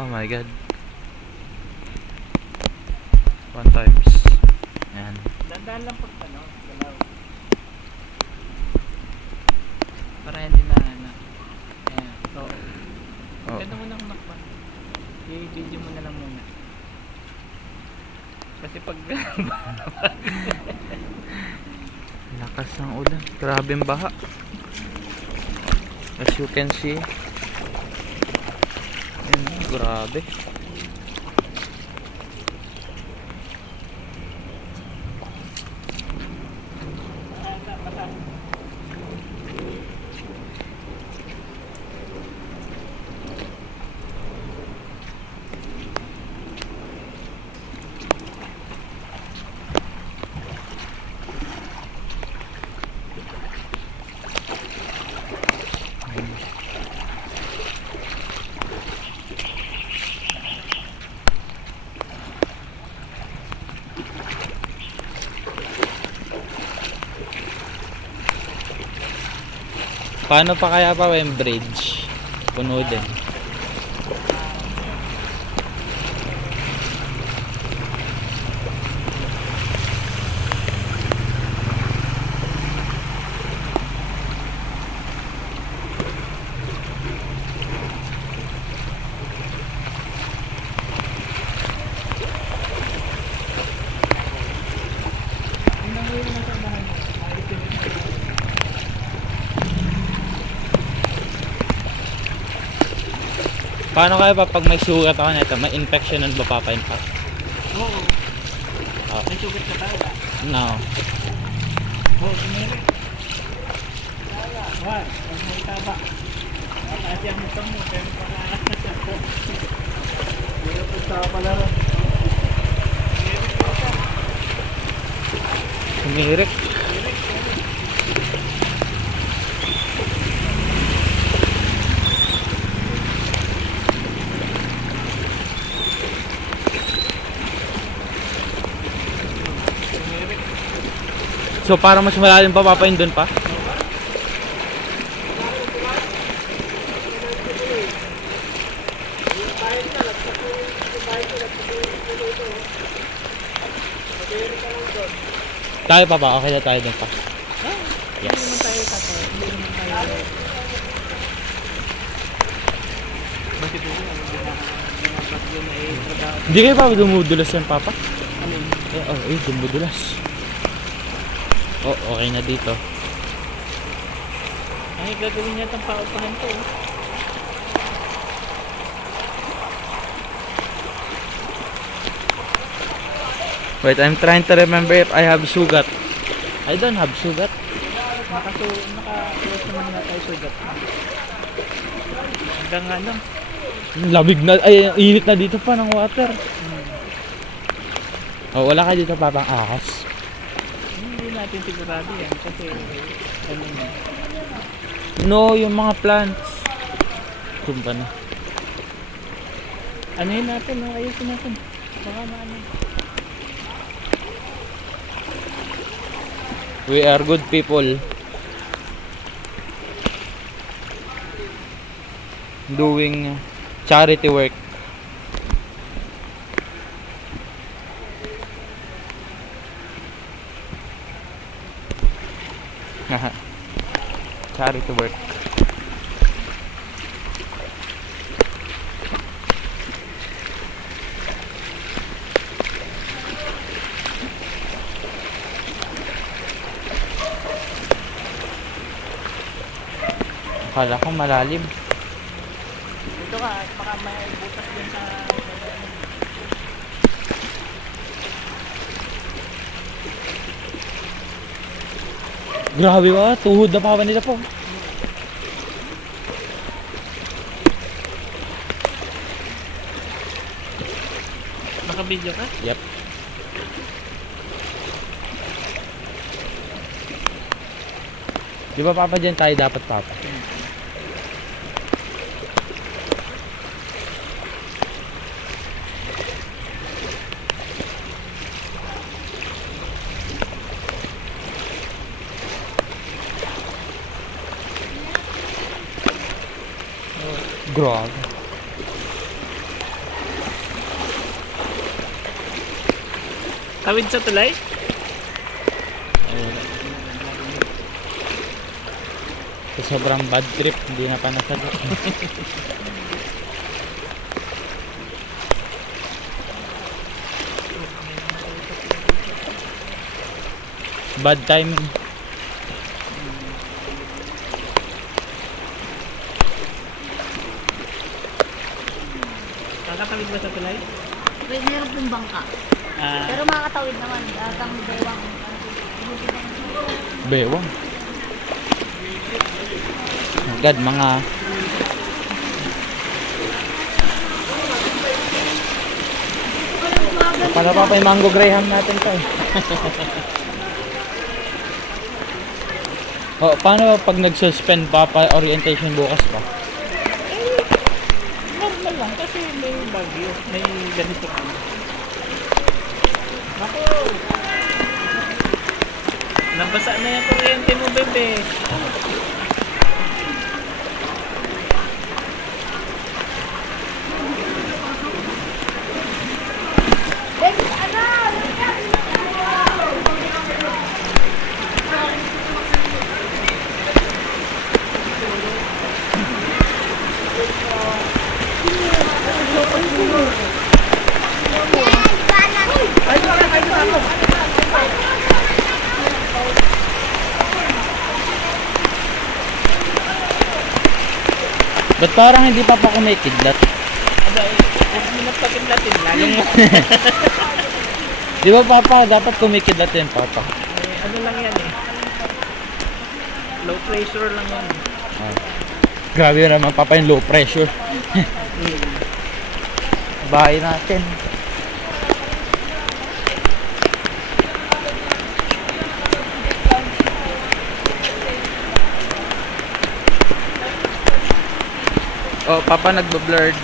Oh my god. 1 times. Yan. Dandaan lang pag ano, galaw. Para hindi na ano. Ayan. So, ganda mo nang makpan. I-video mo na lang muna. Kasi pag Lakas ng ulan. Grabe ang baha. As you can see. Yan, grabe. Paano pa kaya pa Bridge? Puno din. Paano kaya pa pag may sugat ako nito, may infection ba papa-impact? Oo. Oh. May sugat ka ba? No. Oo, tumiri. Wala. Huwag mo itaba. Kasi ang itong mo, pero pala. Hindi po sa pala. Sumirik. So para mas malalim pa papain doon pa? Tayo pa ba? Okay na tayo doon pa. Yes. Hindi naman tayo tapos. Hindi naman tayo. Bakit ito? Binabagyo na trabaho. Hindi kayo pa dumudulas yan papa? Ano yun? Dumudulas. Oh, okay na dito. Ay, gagawin niya itong paupahan ko. Wait, I'm trying to remember if I have sugat. I don't have sugat. Naka-close naman na tayo sugat. Hanggang ano? Lamig na, ay init na dito pa ng water. Oh, wala ka dito papang ahas. Hindi natin sigurado yan kasi ano yun. No, yung mga plants. Kumpa na. Ano yun natin? Ayusin natin. Baka maano. We are good people. Doing charity work. Charity work. Akala ko malalim. Dito ka, baka may butas din sa... Grabe ba? Tuhod na pa nila po. Naka-video ka? Yep. Di ba papa dyan tayo dapat papa? Grabe. Tawid sa tulay? Sa sobrang bad trip, hindi na pa nasagot. Bad timing. Kakatawid ba sa tulay? Wait, meron pong bangka. Ah, Pero makakatawid naman. Hanggang bewang. Bewang. Agad mga Pala pa yung mango graham natin to eh. Oh, paano pag nag-suspend pa orientation bukas pa? normal lang kasi may bagyo. May ganito ka. Ako! Nabasa na yung kuryente mo, bebe. Ba't parang hindi pa kumikidlat? Aba, huwag mo na pagkidlatin. Lalong mo. Di ba papa, dapat kumikidlat yun papa? Ano lang yan eh. Low pressure lang yan. Ah. Grabe naman papa yung low pressure. Bahay natin. Oh, papa nagbo-blurred.